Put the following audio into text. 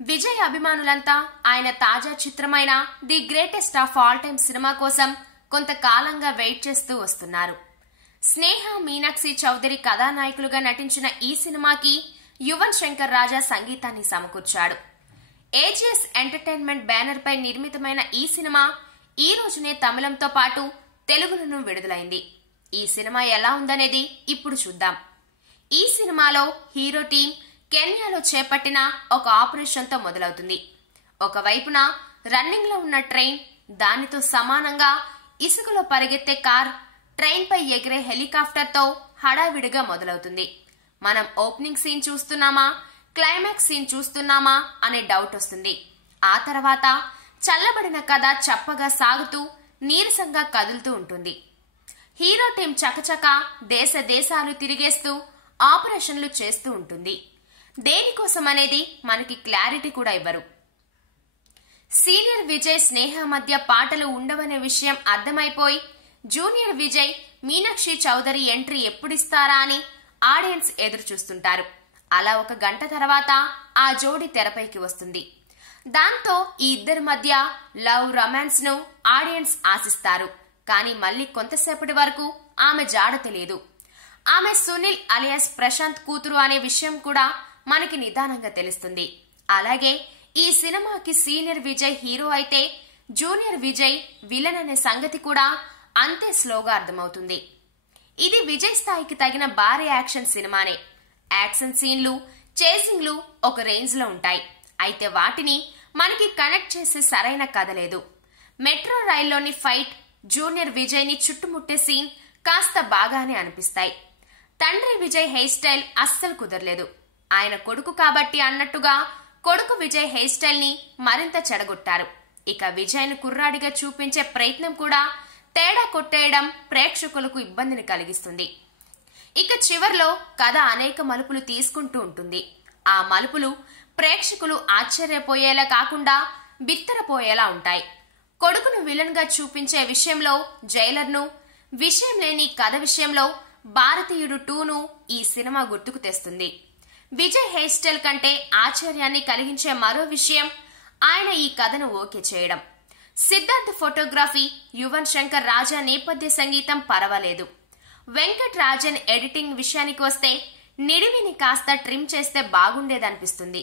విజయ్ అభిమానులంతా ఆయన తాజా చిత్రమైన the greatest of all time cinema కోసం కొంతకాలంగా వెయిట్ చేస్తూ వస్తున్నారు. స్నేహ మీనాక్షి చౌదరి కథానాయకులుగా నటించిన ఈ సినిమాకి యువన్ శంకర్ రాజా సంగీతాన్ని సమకూర్చాడు. ఏజిఎస్ ఎంటర్టైన్మెంట్ బ్యానర్ పై నిర్మితమైన ఈ సినిమా ఈ రోజునే తమిళంతో పాటు తెలుగులోనూ విడుదలైంది. ఈ సినిమా ఎలా ఉందనేది ఇప్పుడు చూద్దాం. ఈ సినిమాలో హీరో టీం కెన్యాలో చేపట్టిన ఒక ఆపరేషన్ తో మొదలవుతుంది. ఒకవైపున రన్నింగ్ లో ఉన్న ట్రైన్, దానితో సమానంగా ఇసుకలో పరిగెత్తే కార్, ట్రైన్ పై ఎగిరే హెలికాప్టర్ తో హడావిడిగా మొదలవుతుంది. మనం ఓపెనింగ్ సీన్ చూస్తున్నామా, క్లైమాక్స్ సీన్ చూస్తున్నామా అనే డౌట్ వస్తుంది. ఆ తర్వాత చల్లబడిన కథ చప్పగా సాగుతూ నీరసంగా కదులుతూ ఉంటుంది. హీరో టీం చకచక దేశ దేశాలు తిరిగేస్తూ ఆపరేషన్లు చేస్తూ ఉంటుంది. దేనికోసం అనేది మనకి క్లారిటీ కూడా ఇవ్వరు. సీనియర్ విజయ్ స్నేహ మధ్య పాటలు ఉండవనే విషయం అర్థమైపోయి జూనియర్ విజయ్ మీనాక్షి చౌదరి ఎంట్రీ ఎప్పుడిస్తారా అని ఆడియన్స్ ఎదురు చూస్తుంటారు. అలా ఒక గంట తర్వాత ఆ జోడి తెరపైకి వస్తుంది. దాంతో ఈ ఇద్దరి మధ్య లవ్, రొమాన్స్ ను ఆడియన్స్ ఆశిస్తారు. కానీ మళ్ళీ కొంతసేపటి వరకు ఆమె జాడ తెలియదు. ఆమె సునీల్ అలియాస్ ప్రశాంత్ కూతురు అనే విషయం కూడా మనకి నిదానంగా తెలుస్తుంది. అలాగే ఈ సినిమాకి సీనియర్ విజయ్ హీరో అయితే జూనియర్ విజయ్ విలన్ అనే సంగతి కూడా అంతే స్లోగా అర్థమవుతుంది. ఇది విజయ్ స్థాయికి తగిన భారీ యాక్షన్ సినిమానే. యాక్షన్ సీన్లు, చేసింగ్లు ఒక రేంజ్ లో ఉంటాయి. అయితే వాటిని మనకి కనెక్ట్ చేసే సరైన కథ లేదు. మెట్రో రైల్లోని ఫైట్, జూనియర్ విజయ్ ని చుట్టుముట్టే సీన్ కాస్త బాగానే అనిపిస్తాయి. తండ్రి విజయ్ హెయిర్ స్టైల్ అస్సలు కుదరలేదు. ఆయన కొడుకు కాబట్టి అన్నట్టుగా కొడుకు విజయ్ హెయిర్ స్టైల్ ని మరింత చెడగొట్టారు. ఇక విజయ్ ను కుర్రాడిగా చూపించే ప్రయత్నం కూడా తేడా కొట్టేయడం ప్రేక్షకులకు ఇబ్బందిని కలిగిస్తుంది. ఇక చివర్లో కథ అనేక మలుపులు తీసుకుంటూ ఉంటుంది. ఆ మలుపులు ప్రేక్షకులు ఆశ్చర్యపోయేలా కాకుండా బిత్తరపోయేలా ఉంటాయి. కొడుకును విలన్ గా చూపించే విషయంలో జైలర్ ను, విషయం లేని కథ విషయంలో భారతీయుడు 2ను ఈ సినిమా గుర్తుకు తెస్తుంది. విజయ్ హెయిర్ స్టైల్ కంటే ఆశ్చర్యాన్ని కలిగించే మరో విషయం ఆయన ఈ కథను ఓకే చేయడం. సిద్ధార్థ్ ఫోటోగ్రఫీ, యువన్ శంకర్ రాజా నేపథ్య సంగీతం పర్వాలేదు. వెంకట్ రాజన్ ఎడిటింగ్ విషయానికి వస్తే నిడివిని కాస్త ట్రిమ్ చేస్తే బాగుండేదనిపిస్తుంది.